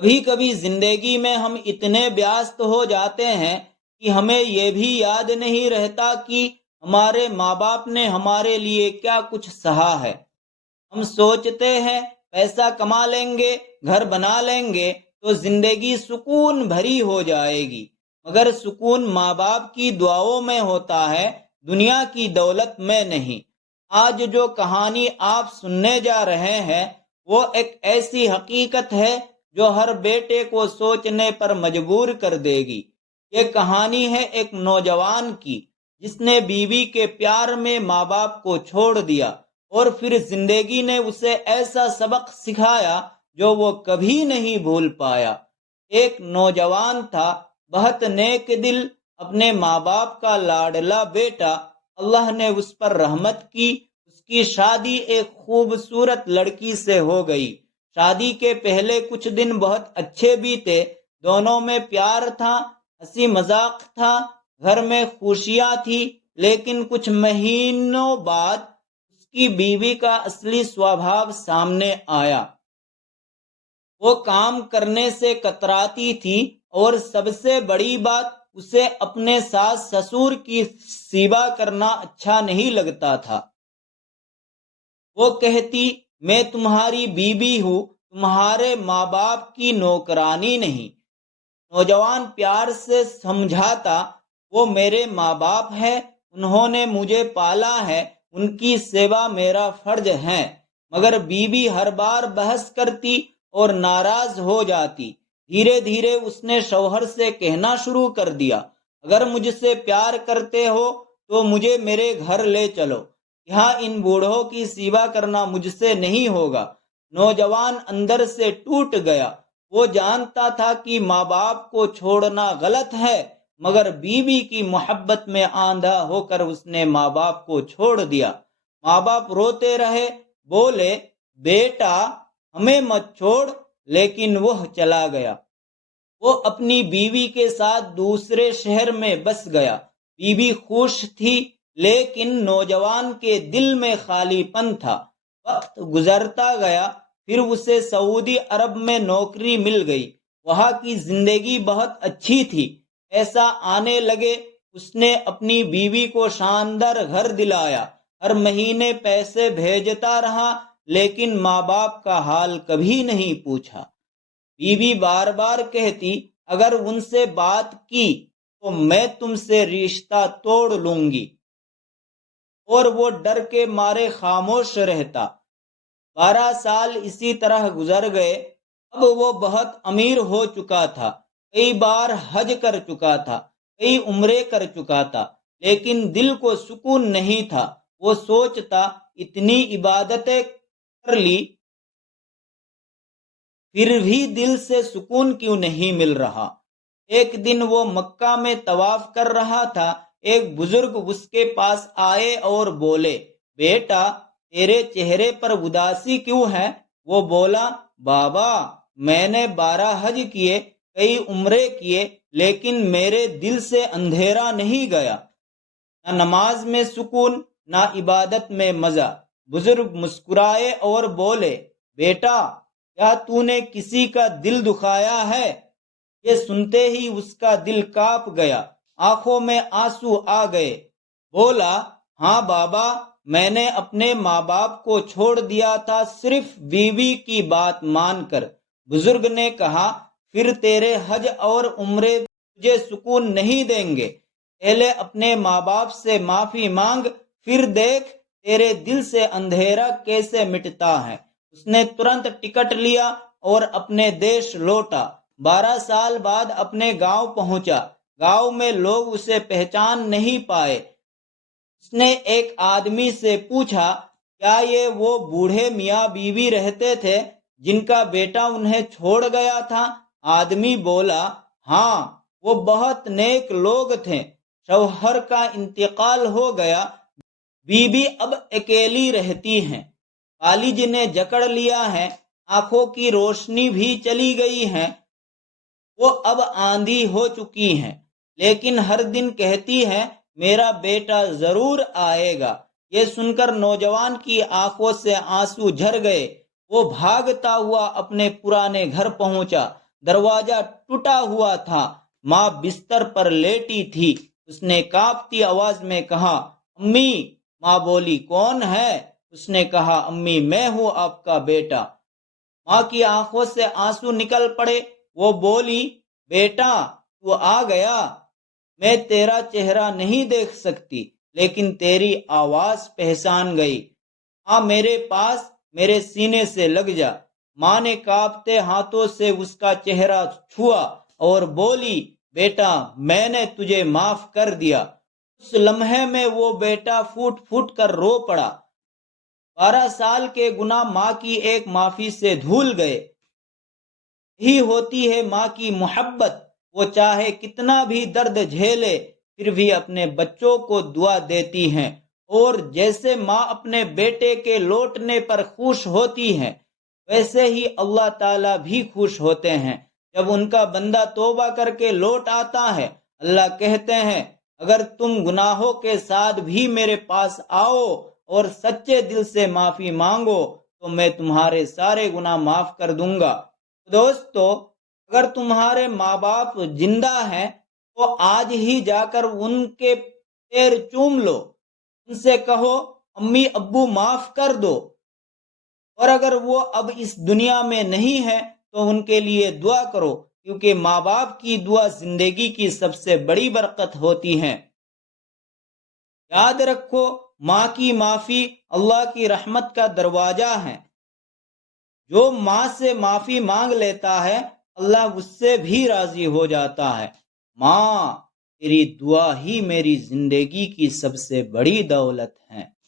کبھی کبھی زندگی میں ہم اتنے ویست ہو جاتے ہیں کہ ہمیں یہ بھی یاد نہیں رہتا کہ ہمارے ماں باپ نے ہمارے لیے کیا کچھ سہا ہے۔ ہم سوچتے ہیں پیسہ کما لیں گے، گھر بنا لیں گے تو زندگی سکون بھری ہو جائے گی، مگر سکون ماں باپ کی دعاؤں میں ہوتا ہے، دنیا کی دولت میں نہیں۔ آج جو کہانی آپ سننے جا رہے ہیں وہ ایک ایسی حقیقت ہے جو ہر بیٹے کو سوچنے پر مجبور کر دے گی۔ یہ کہانی ہے ایک نوجوان کی جس نے بیوی کے پیار میں ماں باپ کو چھوڑ دیا، اور پھر زندگی نے اسے ایسا سبق سکھایا جو وہ کبھی نہیں بھول پایا۔ ایک نوجوان تھا، بہت نیک دل، اپنے ماں باپ کا لاڈلا بیٹا۔ اللہ نے اس پر رحمت کی، اس کی شادی ایک خوبصورت لڑکی سے ہو گئی۔ شادی کے پہلے کچھ دن بہت اچھے بیتے، دونوں میں پیار تھا، ہنسی مذاق تھا، گھر میں خوشیاں تھی، لیکن کچھ مہینوں بعد اس کی بیوی کا اصلی سوبھاؤ سامنے آیا۔ وہ کام کرنے سے کتراتی تھی، اور سب سے بڑی بات، اسے اپنے ساس سسر کی سیوا کرنا اچھا نہیں لگتا تھا۔ وہ کہتی، میں تمہاری بیوی ہوں، تمہارے ماں باپ کی نوکرانی نہیں۔ نوجوان پیار سے سمجھاتا، وہ میرے ماں باپ ہے، انہوں نے مجھے پالا ہے، ان کی سیوا میرا فرض ہے۔ مگر بیوی ہر بار بحث کرتی اور ناراض ہو جاتی۔ دھیرے دھیرے اس نے شوہر سے کہنا شروع کر دیا، اگر مجھ سے پیار کرتے ہو تو مجھے میرے گھر لے چلو، یہاں ان بوڑھوں کی سیوا کرنا مجھ سے نہیں ہوگا۔ نوجوان اندر سے ٹوٹ گیا۔ وہ جانتا تھا کہ ماں باپ کو چھوڑنا غلط ہے، مگر بیوی کی محبت میں آندھا ہو کر اس نے ماں باپ کو چھوڑ دیا۔ ماں باپ روتے رہے، بولے، بیٹا ہمیں مت چھوڑ، لیکن وہ چلا گیا۔ وہ اپنی بیوی کے ساتھ دوسرے شہر میں بس گیا۔ بیوی خوش تھی، لیکن نوجوان کے دل میں خالی پن تھا۔ وقت گزرتا گیا، پھر اسے سعودی عرب میں نوکری مل گئی۔ وہاں کی زندگی بہت اچھی تھی، پیسہ آنے لگے۔ اس نے اپنی بیوی کو شاندار گھر دلایا، ہر مہینے پیسے بھیجتا رہا، لیکن ماں باپ کا حال کبھی نہیں پوچھا۔ بیوی بار بار کہتی، اگر ان سے بات کی تو میں تم سے رشتہ توڑ لوں گی، اور وہ ڈر کے مارے خاموش رہتا۔ 12 سال اسی طرح گزر گئے۔ اب وہ بہت امیر ہو چکا تھا، کئی بار حج کر چکا تھا، کئی عمرے کر چکا تھا، لیکن دل کو سکون نہیں تھا۔ وہ سوچتا، اتنی عبادتیں کر لی، پھر بھی دل سے سکون کیوں نہیں مل رہا۔ ایک دن وہ مکہ میں طواف کر رہا تھا، ایک بزرگ اس کے پاس آئے اور بولے، بیٹا تیرے چہرے پر اداسی کیوں ہے؟ وہ بولا، بابا میں نے 12 حج کیے، کئی عمرے کیے، لیکن میرے دل سے اندھیرا نہیں گیا، نہ نماز میں سکون، نہ عبادت میں مزہ۔ بزرگ مسکرائے اور بولے، بیٹا کیا تو نے کسی کا دل دکھایا ہے؟ یہ سنتے ہی اس کا دل کانپ گیا، آنکھوں میں آنسو آ گئے۔ بولا، ہاں بابا، میں نے اپنے ماں باپ کو چھوڑ دیا تھا صرف بیوی کی بات مان کر۔ بزرگ نے کہا، پھر تیرے حج اور عمرے تجھے سکون نہیں دیں گے، پہلے اپنے ماں باپ سے معافی مانگ، پھر دیکھ تیرے دل سے اندھیرا کیسے مٹتا ہے۔ اس نے ترنت ٹکٹ لیا اور اپنے دیش لوٹا۔ 12 سال بعد اپنے گاؤں پہنچا۔ گاؤں میں لوگ اسے پہچان نہیں پائے۔ اس نے ایک آدمی سے پوچھا، کیا یہ وہ بوڑھے میاں بیوی رہتے تھے جن کا بیٹا انہیں چھوڑ گیا تھا؟ آدمی بولا، ہاں، وہ بہت نیک لوگ تھے، شوہر کا انتقال ہو گیا، بیوی اب اکیلی رہتی ہیں، فالج نے جکڑ لیا ہے، آنکھوں کی روشنی بھی چلی گئی ہے، وہ اب آندھی ہو چکی ہیں، لیکن ہر دن کہتی ہے میرا بیٹا ضرور آئے گا۔ یہ سن کر نوجوان کی آنکھوں سے آنسو جھر گئے۔ وہ بھاگتا ہوا اپنے پرانے گھر پہنچا۔ دروازہ ٹوٹا ہوا تھا، ماں بستر پر لیٹی تھی۔ اس نے کانپتی آواز میں کہا، امی۔ ماں بولی، کون ہے؟ اس نے کہا، امی میں ہوں آپ کا بیٹا۔ ماں کی آنکھوں سے آنسو نکل پڑے۔ وہ بولی، بیٹا تو آ گیا۔ میں تیرا چہرہ نہیں دیکھ سکتی لیکن تیری آواز پہچان گئی۔ ہاں میرے پاس، میرے سینے سے لگ جا۔ ماں نے کانپتے ہاتھوں سے اس کا چہرہ چھوا اور بولی، بیٹا میں نے تجھے معاف کر دیا۔ اس لمحے میں وہ بیٹا پھوٹ پھوٹ کر رو پڑا۔ 12 سال کے گناہ ماں کی ایک معافی سے دھل گئے۔ یہی ہوتی ہے ماں کی محبت۔ وہ چاہے کتنا بھی درد جھیلے پھر بھی اپنے بچوں کو دعا دیتی ہیں، اور جیسے ماں اپنے بیٹے کے لوٹنے پر خوش ہوتی ہے ویسے ہی اللہ تعالیٰ بھی خوش ہوتے ہیں جب ان کا بندہ توبہ کر کے لوٹ آتا ہے۔ اللہ کہتے ہیں، اگر تم گناہوں کے ساتھ بھی میرے پاس آؤ اور سچے دل سے معافی مانگو تو میں تمہارے سارے گناہ معاف کر دوں گا۔ دوستو، اگر تمہارے ماں باپ زندہ ہیں تو آج ہی جا کر ان کے پیر چوم لو، ان سے کہو، امی ابو معاف کر دو۔ اور اگر وہ اب اس دنیا میں نہیں ہے تو ان کے لیے دعا کرو، کیونکہ ماں باپ کی دعا زندگی کی سب سے بڑی برکت ہوتی ہے۔ یاد رکھو، ماں کی معافی اللہ کی رحمت کا دروازہ ہے۔ جو ماں سے معافی مانگ لیتا ہے اللہ اس سے بھی راضی ہو جاتا ہے۔ ماں، تیری دعا ہی میری زندگی کی سب سے بڑی دولت ہے۔